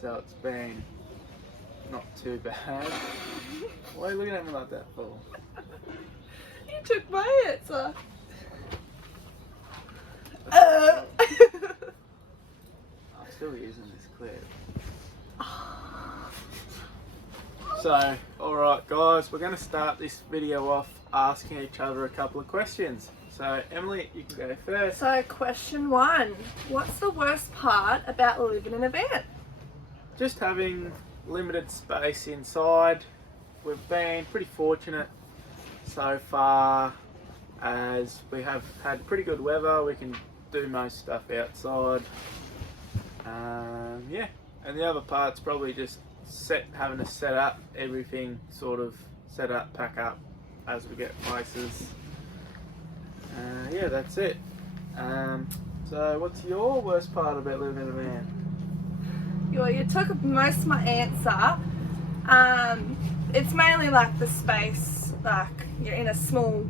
so it's been not too bad. Why are you looking at me like that for? You took my answer. I'm still using this clip. So, alright guys, we're going to start this video off asking each other a couple of questions. So, Emily, you can go first. So, question 1. What's the worst part about living in a van? Just having limited space inside. We've been pretty fortunate so far as we have had pretty good weather. We can do most stuff outside. Yeah, and the other part's probably just having to set up everything, sort of set up, pack up as we get places. Yeah, that's it. So what's your worst part about living in a van? Well, you took most of my answer. It's mainly like the space, like you're in a small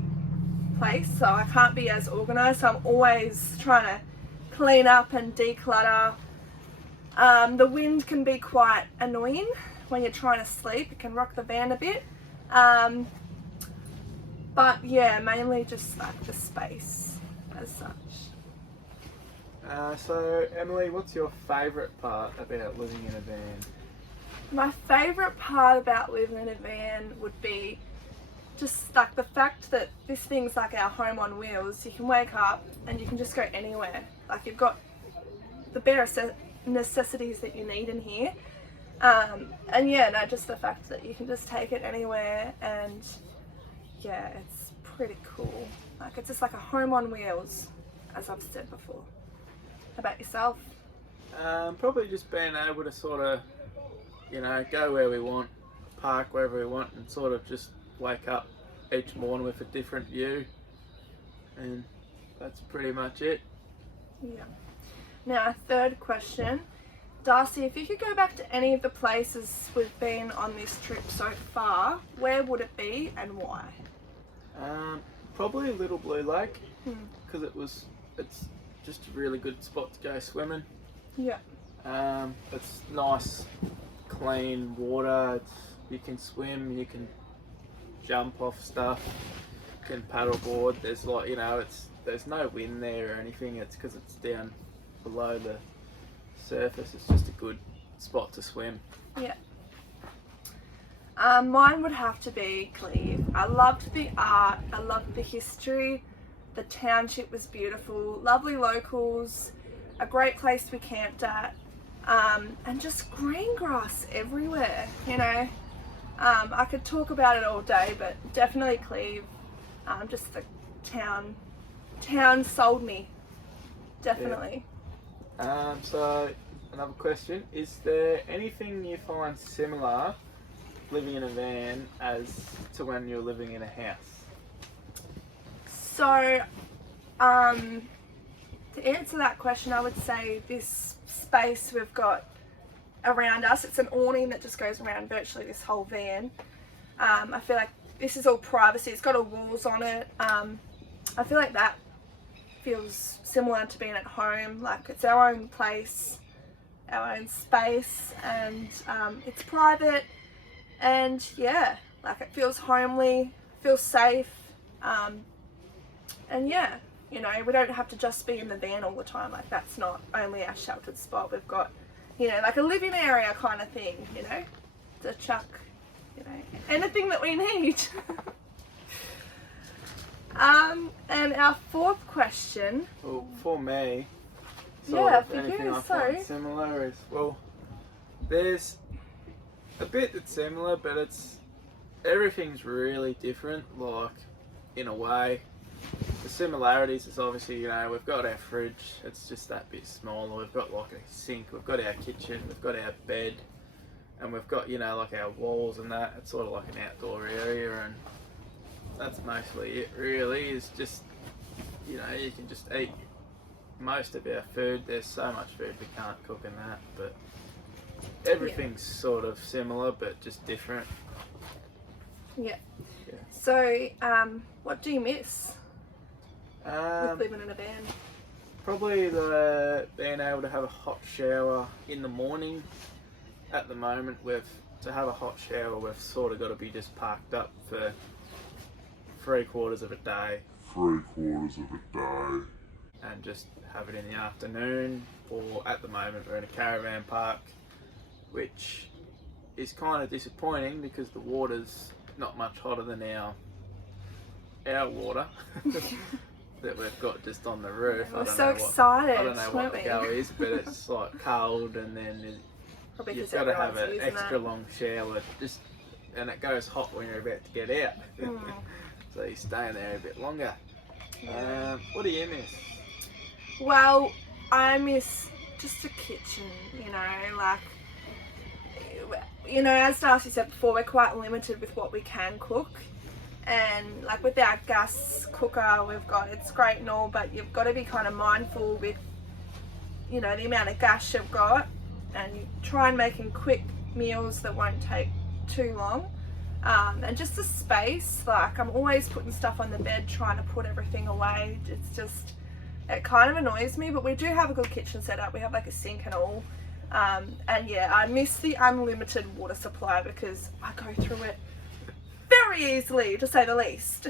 place, so I can't be as organised, so I'm always trying to clean up and declutter. The wind can be quite annoying when you're trying to sleep. It can rock the van a bit. But yeah, mainly just like the space as such. So Emily, what's your favourite part about living in a van? My favourite part about living in a van would be just like the fact that this thing's like our home on wheels. You can wake up and you can just go anywhere. Like you've got the bare necessities that you need in here. And yeah, no, just the fact that you can just take it anywhere, and yeah, it's pretty cool. Like it's just like a home on wheels, as I've said before. How about yourself? Probably just being able to sort of, you know, go where we want, park wherever we want, and sort of just wake up each morning with a different view, and that's pretty much it. Yeah. Now, third question. Darcy, if you could go back to any of the places we've been on this trip so far, where would it be and why? Probably Little Blue Lake, because it's just a really good spot to go swimming. Yeah. It's nice, clean water. You can swim, you can jump off stuff, you can paddleboard. There's like, you know, there's no wind there or anything. It's because it's down below the surface. It's just a good spot to swim. Yeah. Mine would have to be Cleve. I loved the art, I loved the history, the township was beautiful, lovely locals, a great place we camped at, and just green grass everywhere, you know. I could talk about it all day, but definitely Cleve. Just the town sold me, definitely. Yeah. So another question, is there anything you find similar living in a van as to when you're living in a house? So, to answer that question, I would say this space we've got around us, it's an awning that just goes around virtually this whole van. I feel like this is all privacy, it's got all walls on it. I feel like that feels similar to being at home, like it's our own place, our own space, and it's private, and yeah, like it feels homely, feels safe, and yeah, you know, we don't have to just be in the van all the time. Like that's not only our sheltered spot, we've got, you know, like a living area kind of thing, you know, to chuck, you know, anything that we need. And our fourth question. Well, for me, anything I find similar is, well, there's a bit that's similar, but everything's really different, like, in a way. The similarities is obviously, you know, we've got our fridge, it's just that bit smaller, we've got like a sink, we've got our kitchen, we've got our bed, and we've got, you know, like our walls and that. It's sort of like an outdoor area, and that's mostly it really. Is just, you know, you can just eat most of our food. There's so much food we can't cook in that, but everything's sort of similar but just different. Yeah. So what do you miss with living in a van? Probably being able to have a hot shower in the morning at the moment to have a hot shower, we've sort of got to be just parked up for 3/4 of a day. And just have it in the afternoon, or at the moment we're in a caravan park, which is kind of disappointing because the water's not much hotter than our water that we've got just on the roof. We're so excited. I don't know what the go is, but it's like cold, and then you've got to have an extra long shower, and it goes hot when you're about to get out. So you stay in there a bit longer. What do you miss? Well, I miss just a kitchen, as Darcy said before, we're quite limited with what we can cook. And like with our gas cooker it's great and all, but you've got to be kind of mindful with, the amount of gas you've got, and you try and making quick meals that won't take too long. And just the space, I'm always putting stuff on the bed, trying to put everything away. It kind of annoys me, but we do have a good kitchen setup. We have a sink and all. And yeah, I miss the unlimited water supply because I go through it very easily, to say the least.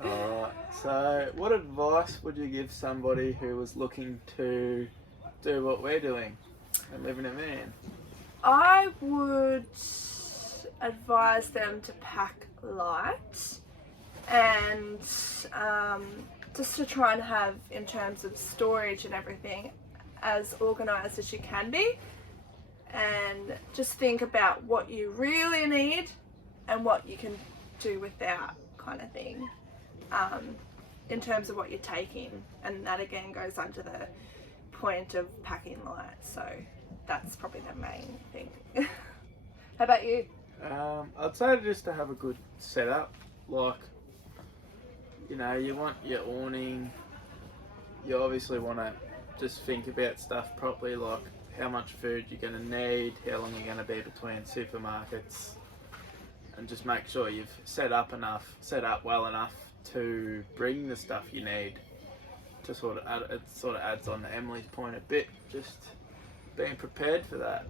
Alright, so what advice would you give somebody who was looking to do what we're doing and live in a van? I would advise them to pack light and just to try and have, in terms of storage and everything, as organised as you can be, and just think about what you really need and what you can do without, kind of thing, in terms of what you're taking. And that again goes under the point of packing light, so that's probably the main thing. How about you? I'd say just to have a good setup, you want your awning, you obviously want to just think about stuff properly, like how much food you're going to need, how long you're going to be between supermarkets, and just make sure you've set up well enough to bring the stuff you need. To it sort of adds on to Emily's point a bit, just being prepared for that.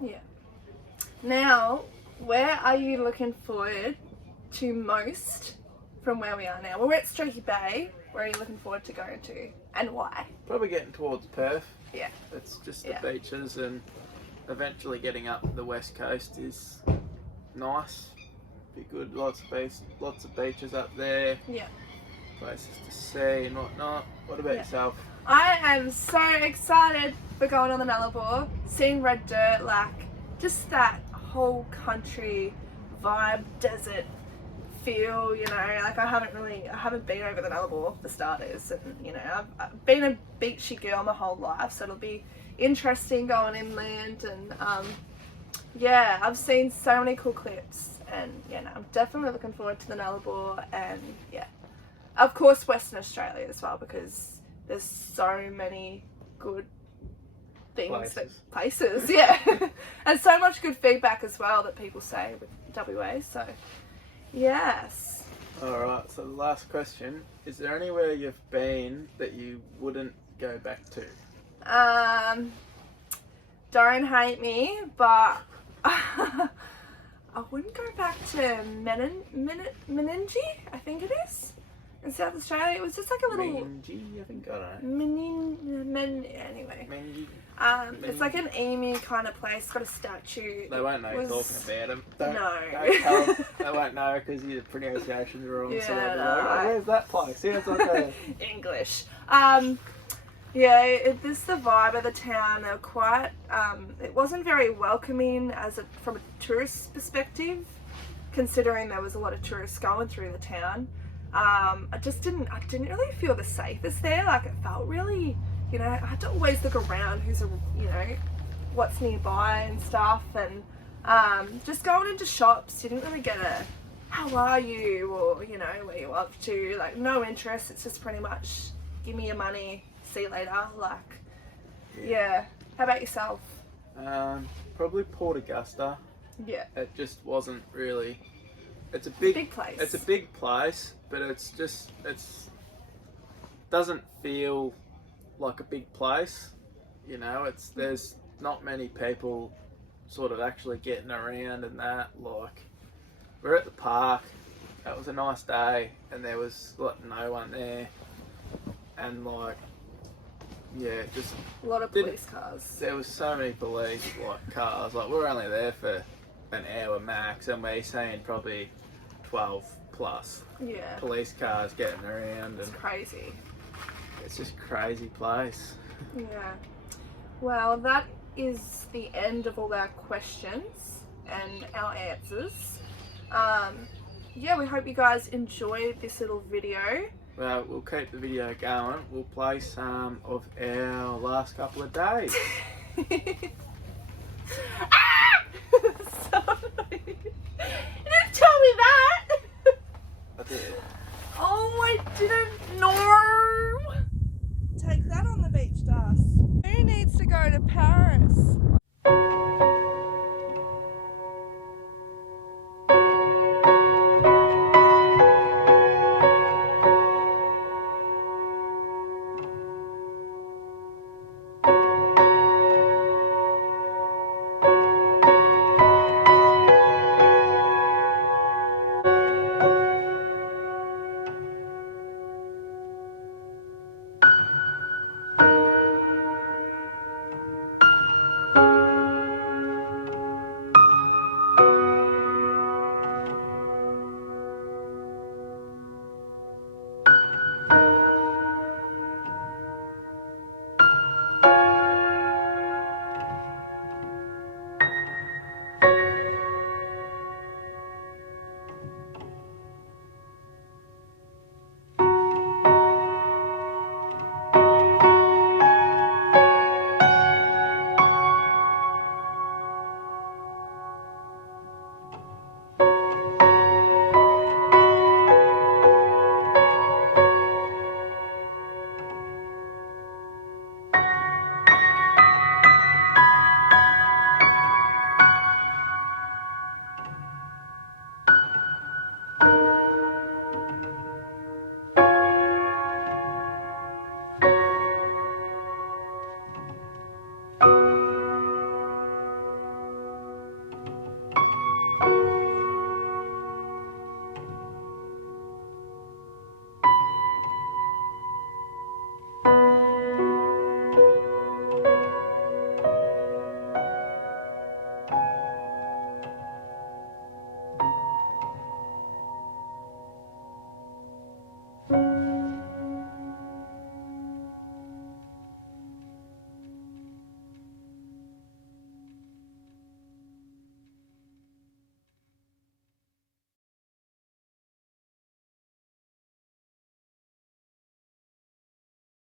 Yeah. Now, where are you looking forward to most from where we are now? Well, we're at Streaky Bay. Where are you looking forward to going to, and why? Probably getting towards Perth. Yeah. It's just the beaches, and eventually getting up the west coast is nice. Be good. Lots of beaches up there. Yeah. Places to see and whatnot. What about yourself? I am so excited for going on the Nullarbor, seeing red dirt, just that whole country vibe, desert feel, I haven't been over the Nullarbor for starters, and I've been a beachy girl my whole life, so it'll be interesting going inland. And I've seen so many cool clips, and I'm definitely looking forward to the Nullarbor, and of course Western Australia as well, because there's so many good things, places, and so much good feedback as well that people say with WA. So yes. Alright, so the last question, is there anywhere you've been that you wouldn't go back to? Don't hate me, but I wouldn't go back to Meningie, I think it is, in South Australia. It was just a little... Meningie, I think, I don't know. Anyway. Meningie. It's like an emu kind of place. It's got a statue. They won't know you're talking about them. No. Don't tell them. They won't know because your pronunciation's wrong. Yeah, so they'll be like, oh, where's that place? Sounds like a... English. This the vibe of the town. They're quite. It wasn't very welcoming from a tourist perspective, considering there was a lot of tourists going through the town. I didn't really feel the safest there. It felt really. I had to always look around what's nearby and stuff, and just going into shops, you didn't really get a how are you, or where you up to, no interest. It's just pretty much give me your money, see you later. How about yourself? Probably Port Augusta. Yeah. It just wasn't really. It's a big place. It's a big place, but it doesn't feel like a big place. There's not many people sort of actually getting around and that. Like, we're at the park. It was a nice day, and there was like no one there, and like, yeah, just a lot of police cars. There was so many police cars. Like, we were only there for an hour max, and we're seeing probably 12 plus police cars getting around. It's crazy. It's just a crazy place. Yeah. Well, that is the end of all our questions and our answers. Yeah, we hope you guys enjoyed this little video. Well, we'll keep the video going. We'll play some of our last couple of days.